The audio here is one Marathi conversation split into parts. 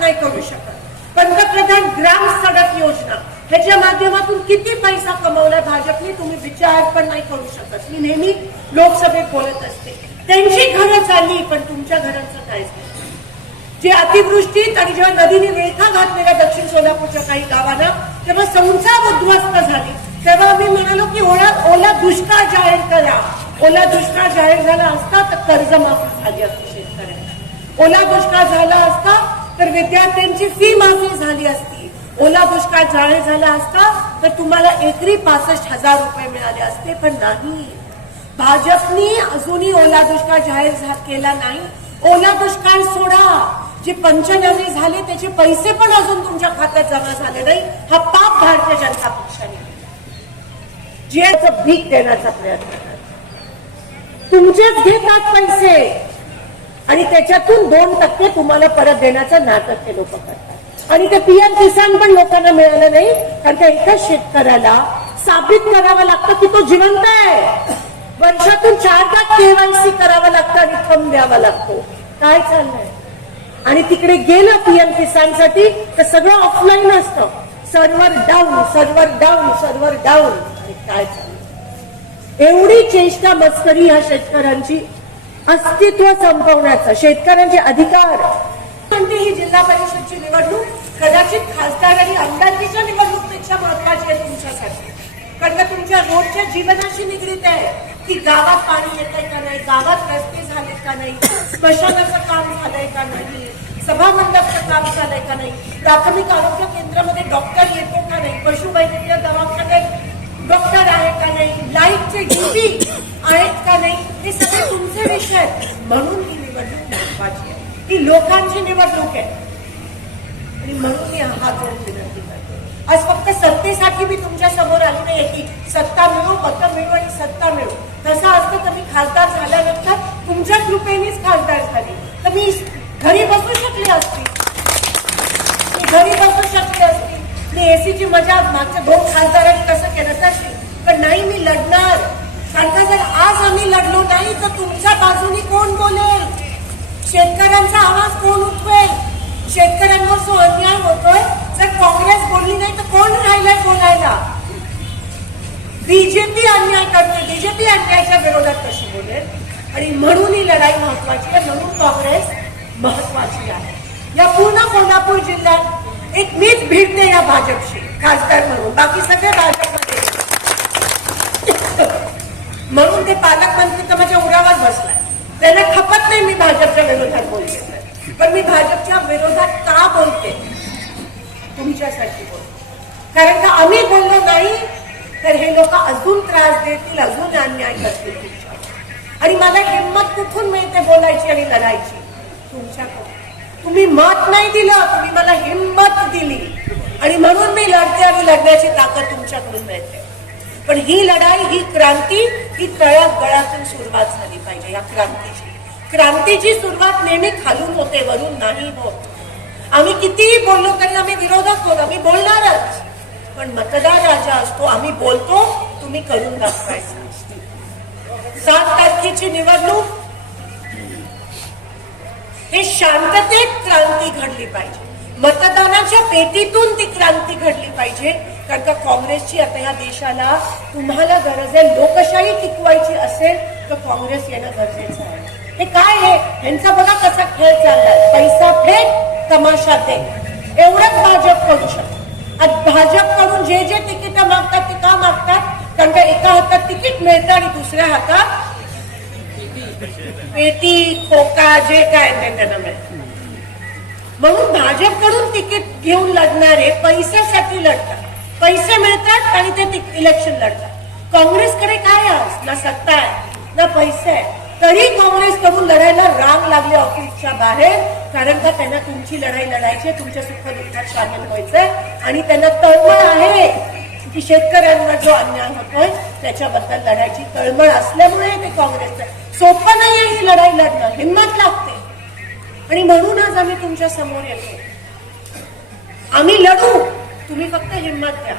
नाही करू शकत. पंतप्रधान ग्राम सडक योजना ह्याच्या माध्यमातून किती पैसा कमवला भाजपने तुम्ही विचार पण नाही करू शकत. मी नेहमी लोकसभेत बोलत असते, त्यांची घरं चालली पण तुमच्या घरांचं काय झालं. जे अतिवृष्टीत आणि जेव्हा नदीने रेखा घातलेल्या दक्षिण सोलापूरच्या काही गावांना तेव्हा संसार उद्ध्वस्त झाले, तेव्हा आम्ही म्हणालो की ओला दुष्काळ जाहीर करा. ओला दुष्काळ जाहीर झाला असता तर कर्जमाफी झाली असती शेतकऱ्यांना. ओला दुष्काळ झाला असता तर विद्यार्थ्यांची फी माफी झाली असती. ओला दुष्काळ जाहीर झाला असता तर तुम्हाला एकरी 65,000 रुपये मिळाले असते. पण नाही, भाजपनी अजूनही ओला दुष्काळ जाहीर केला नाही. ओला दुष्काळ सोडा, जे पंचनामे झाले त्याचे पैसे पण अजून तुमच्या खात्यात जमा झाले नाही. हा पाप भारतीय जनता पक्षाने जे भीक देण्याचा प्रयत्न करतात. तुमचेच घेतात पैसे आणि त्याच्यातून 2% तुम्हाला परत देण्याचं नाटक ते लोक करतात. आणि ते पीएम किसान पण लोकांना मिळालं नाही, कारण त्या एकाच शेतकऱ्याला साबित करावं लागतं की तो जिवंत आहे. वर्षातून 4दा KYC करावं लागतं आणि थंब द्यावा लागतो. काय चाललंय. आणि तिकडे गेलं पीएम किसान साठी तर सगळं ऑफलाईन असतं. Server down, server down, server down. आणि काय चाललंय. एवढी चेष्टा मस्करी ह्या शेतकऱ्यांची अस्तित्व संपवण्याचा, शेतकऱ्यांचे अधिकार. ही जिल्हा परिषदची निवडणूक कदाचित खासदार आणि आमदारकीच्या निवडणुकीपेक्षा महत्वाची आहे तुमच्यासाठी. कारण का तुमच्या रोजच्या जीवनाशी निगडीत आहे की गावात पाणी येतंय का नाही, गावात रस्ते झालेत का नाही, स्मशानाचं काम झालंय का नाही, सभामंडपचं काम झालंय का नाही, प्राथमिक आरोग्य केंद्रामध्ये डॉक्टर येतो का नाही, पशुवैद्यकीय दवाखान्यात डॉक्टर आहे का नाही, लाईटचे ड्युटी आहेत का नाही, हे सगळे तुमचे विषय आहेत. म्हणून ही निवडणूक महत्वाची आहे. ही लोकांची निवडणूक आहे आणि म्हणून मी हात जोडून विनंती करते. आज फक्त सत्तेसाठी मी तुमच्या समोर आली नाहीये की सत्ता मिळू, मतं मिळू आणि सत्ता मिळू. तसं असतं तर मी खासदार झाल्यानंतर तुमच्या कृपेनेच खासदार झाली तर मी घरी बसू शकली असती. मी एसीची मजा मागच्या 2 खासदारांनी कसं केलं तशी. पण नाही, मी लढणार. कारण का जर आज आम्ही लढलो नाही तर तुमच्या बाजूनी कोण बोलेल, शेतकऱ्यांचा आवाज कोण उठवेल, शेतकऱ्यांवर जो अन्याय होतोय जर काँग्रेस बोलली नाही तर कोण राहिलंय बोलायला. बीजेपी अन्याय करते, बीजेपी अन्यायाच्या विरोधात कशी बोलेल. आणि म्हणून ही लढाई महत्वाची आहे, म्हणून काँग्रेस महत्वाची आहे. या पूर्ण कोल्हापूर जिल्ह्यात एक मीच भिडते या भाजपशी खासदार म्हणून, बाकी सगळे भाजपमध्ये. म्हणून ते पालकमंत्री तर माझ्या उरावर बसलाय. त्यांना खपत नाही मी भाजपच्या विरोधात बोलते, पण मी भाजपच्या विरोधात का बोलते, तुमच्यासाठी बोलते. कारण का आम्ही बोललो नाही तर हे लोक अजून त्रास देतील, अजून अन्याय करतील तुमच्यावर. आणि मला हिंमत कुठून मिळते बोलायची आणि लढायची, तुमच्याकडून. तुम्ही मत नाही दिलं, तुम्ही मला हिंमत दिली आणि म्हणून मी लढते आणि लढण्याची ताकद तुमच्याकडून मिळते. पण ही लढाई, ही क्रांती, ही तळागाळातून सुरुवात झाली पाहिजे. या क्रांतीची सुरुवात नेहमी खालून होते, वरून नाही होत. आम्ही कितीही बोललो तरी आम्ही विरोधात होतो, आम्ही बोलणारच. पण मतदार राजा असतो, आम्ही बोलतो, तुम्ही करून दाखवायचं. 7 तारखेची निवडणूक हे शांततेत क्रांती घडली पाहिजे. मतदानाच्या पेटीतून ती क्रांती घडली पाहिजे. कारण का काँग्रेसची आता या देशाला तुम्हाला गरज आहे. लोकशाही टिकवायची असेल तर काँग्रेस येणं गरजेचं आहे. हे काय आहे, यांचा बघा कसा खेळ चाललाय. पैसा फेक, तमाशा दे, एवढंच भाजप करू शकतो. भाजपकडून जे जे तिकीट मागतात ते का मागतात, कारण का एका हातात तिकीट मिळतं आणि दुसऱ्या हातात पेटी, खोका, जे काय ते त्यांना मिळतं. म्हणून भाजपकडून तिकीट घेऊन लढणारे पैशासाठी लढतात, पैसे मिळतात आणि ते इलेक्शन लढतात. काँग्रेसकडे काय आज, ना सत्ता आहे ना पैसे आहे, तरी काँग्रेसकडून लढायला रांग लागले ऑफिसच्या बाहेर. कारण का त्यांना तुमची लढाई लढायची, तुमच्या सुख दुःखात सामील व्हायचंय आणि त्यांना तळमळ आहे की शेतकऱ्यांवर जो अन्याय होतोय त्याच्याबद्दल लढायची तळमळ असल्यामुळे ते काँग्रेसचं. सोपं नाहीये ही लढाई लढणं, हिंमत लागते. आणि म्हणून आज आम्ही तुमच्या समोर येतो. आम्ही लढू, तुम्ही फक्त हिंमत द्या.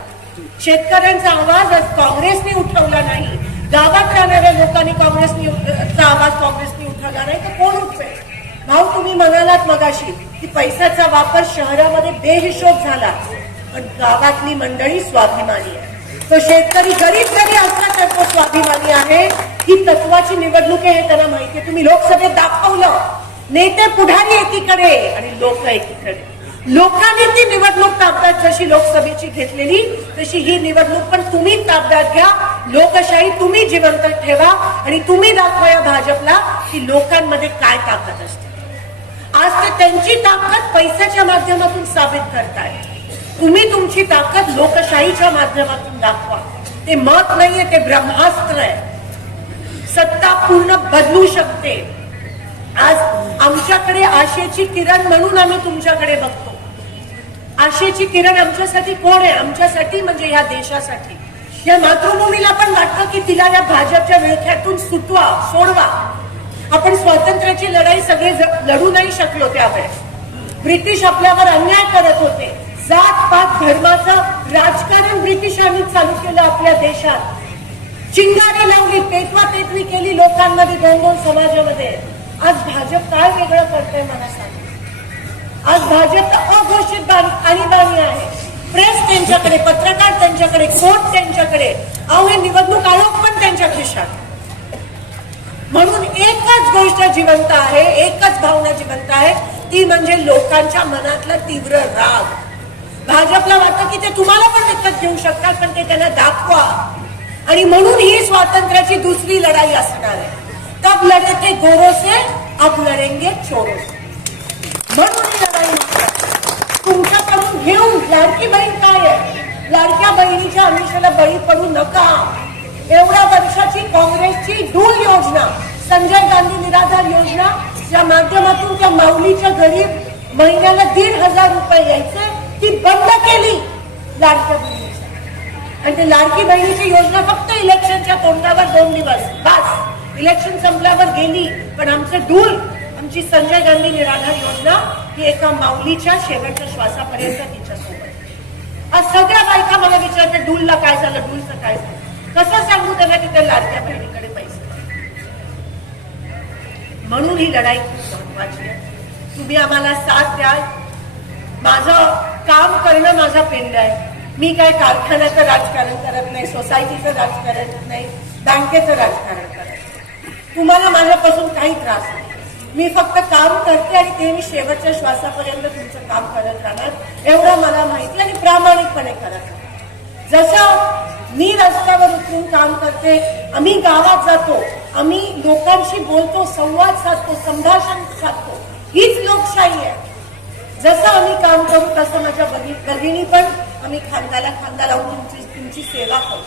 शेतकऱ्यांचा आवाज आज काँग्रेसने उठवला नाही, गावात राहणाऱ्या लोकांनी काँग्रेसचा आवाज काँग्रेसने उठवला नाही तर कोण उठवेल. भाऊ, तुम्ही म्हणालात मगाशी की पैशाचा वापर शहरामध्ये बेहिशोब झाला, पण गावातली मंडळी स्वाभिमानी आहे. तो शेतकरी गरीब जरी असला तर तो स्वाभिमानी आहे. ही तत्वाची निवडणूक आहे हे त्यांना माहिती आहे. तुम्ही लोकसभेत दाखवलं, नेते पुढारी एकीकडे आणि लोक एकीकडे. लोकांनी ती निवडणूक ताब्यात जशी लोकसभेची घेतलेली तशी ही निवडणूक पण तुम्ही ताब्यात घ्या. लोकशाही तुम्ही जिवंत ठेवा आणि तुम्ही दाखवा या भाजपला की लोकांमध्ये काय ताकद असते. आज ते त्यांची ताकद पैशाच्या माध्यमातून साबित करताय. तुम्ही तुमची ताकद लोकशाहीच्या माध्यमातून दाखवा. ते मत नाहीये, ते ब्रह्मास्त्र आहे. सत्ता पूर्ण बदलू शकते. आज आमच्याकडे आशेची किरण म्हणून आम्ही तुमच्याकडे बघतो. आशेची किरण आमच्यासाठी कोण आहे? आमच्यासाठी म्हणजे या देशासाठी. या मातृभूमीला पण वाटतं की तिला या भाजपच्या विळख्यातून सुटवा, सोडवा. आपण स्वातंत्र्याची लढाई सगळे लढू नाही शकलो त्यावेळेस. ब्रिटिश आपल्यावर अन्याय करत होते. जात पात धर्माचं राजकारण ब्रिटिशांनी चालू केलं आपल्या देशात. चिंगारी लावली, पेटवा पेटवी केली लोकांमध्ये, दोन दोन समाजामध्ये. आज भाजप काय वेगळं करतंय मला सांग. आज भाजप अघोषित आणीबाणी आहे. प्रेस त्यांच्याकडे, पत्रकार त्यांच्याकडे, कोर्ट त्यांच्याकडे, अहो हे निवडणूक आयोग पण त्यांच्या खिशात. म्हणून एकच गोष्ट जिवंत आहे, एकच भावना जिवंत आहे, ती म्हणजे लोकांच्या मनातला तीव्र राग. भाजपला वाटतं की ते तुम्हाला पण विकत घेऊ शकतात, पण ते त्यांना दाखवा. आणि म्हणून ही स्वातंत्र्याची दुसरी लढाई असणार आहे. तब लढे थे गोरों से, अब लढेंगे चोरों से. म्हणून ही लढाई तुमच्याकडून घेऊन. लाडकी बहीण काय आहे? लाडक्या बहिणीच्या आमिषाला बळी पडू नका. एवढ्या वर्षाची काँग्रेसची डूल योजना, संजय गांधी निराधार योजना, या माध्यमातून त्या माऊलीच्या गरीब महिन्याला 1,500 रुपये यायचे, ती बंद केली लाडक्या बहिणीची. आणि ते लाडकी बहिणीची योजना फक्त इलेक्शनच्या तोंडावर 2 दिवस बस, इलेक्शन संपल्यावर गेली. पण आमचं डूल, आमची संजय गांधी निराधार योजना ही एका माऊलीच्या शेवटच्या श्वासापर्यंत तिच्यासोबत. आज सगळ्या बायका मला विचारतात डूलला काय झालं, डूलचं काय झालं. कसं सांगू त्यांना की त्या लाडक्या बहिणीकडे पैसे. म्हणून ही लढाई खूप महत्वाची आहे. तुम्ही आम्हाला साथ द्याल. माझं काम करणं माझा पेंड आहे. मी काय कारखान्याचं राजकारण करत नाही, सोसायटीचं राजकारण नाही, बँकेचं राजकारण करत नाही. तुम्हाला माझ्यापासून काही त्रास नाही. मी फक्त काम करते आणि ते मी शेवटच्या श्वासापर्यंत तुमचं काम करत राहणार एवढं मला माहिती आणि प्रामाणिकपणे करत राहणार. जसं मी रस्त्यावर उतरून काम करते, आम्ही गावात जातो, आम्ही लोकांशी बोलतो, संवाद साधतो, संभाषण साधतो, हीच लोकशाही आहे. जसं आम्ही काम करू तसं माझ्या भगिनी पण आम्ही खांद्याला खांदा लावून तुमची सेवा करू.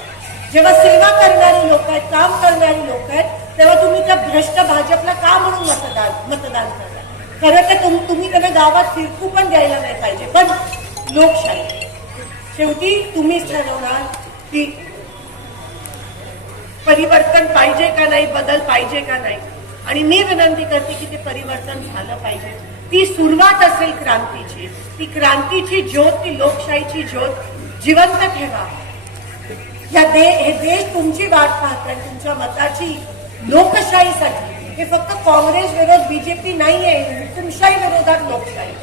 जेव्हा सेवा करणारी लोक आहेत, काम करणारी लोक आहेत, तेव्हा तुम्ही त्या भ्रष्ट भाजपला का म्हणून मतदान करता? खरं तर तुम्ही त्यांना गावात फिरकू पण द्यायला नाही पाहिजे. पण लोकशाही शेवटी तुम्हीच ठरवणार की परिवर्तन पाहिजे का नाही, बदल पाहिजे का नाही. आणि मी विनंती करते की ते परिवर्तन झालं पाहिजे. ती सुरुवात असेल क्रांतीची. ती क्रांतीची ज्योत, ती लोकशाहीची ज्योत जिवंत ठेवा. हे देश तुमची वाट पाहतोय, तुमच्या मताची लोकशाहीसाठी. हे फक्त काँग्रेस विरोध बीजेपी नाहीये. हुकुमशाही विरोधात लोकशाही,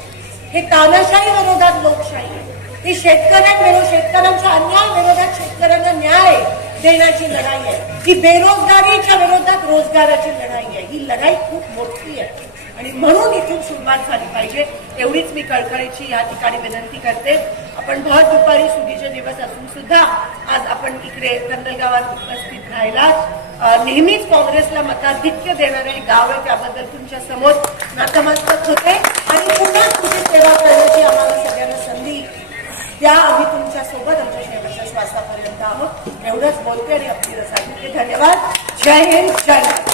हे तानाशाही विरोधात लोकशाही, ही शेतकऱ्यांच्या अन्याय विरोधात शेतकऱ्यांना न्याय देण्याची लढाई आहे. ही बेरोजगारीच्या विरोधात रोजगाराची लढाई आहे. ही लढाई खूप मोठी आहे आणि म्हणून इथून सुरुवात झाली पाहिजे. एवढीच मी कळकळीची या ठिकाणी विनंती करते. आपण भर दुपारी सुगीचे दिवस असून सुद्धा आज आपण इकडे कंदलगावात उपस्थित राहिला. नेहमीच काँग्रेसला मताधिक्य देणारे गाव आहे, त्याबद्दल तुमच्या समोर नतमस्तक होते आणि पुन्हा तुमची सेवा करण्याची आम्हाला सगळ्यांना संधी द्या. आम्ही तुमच्या सोबत आमच्या शेवटच्या श्वासापर्यंत आहोत. एवढंच बोलते आणि आपली रसायन. धन्यवाद. जय हिंद, जय भारत.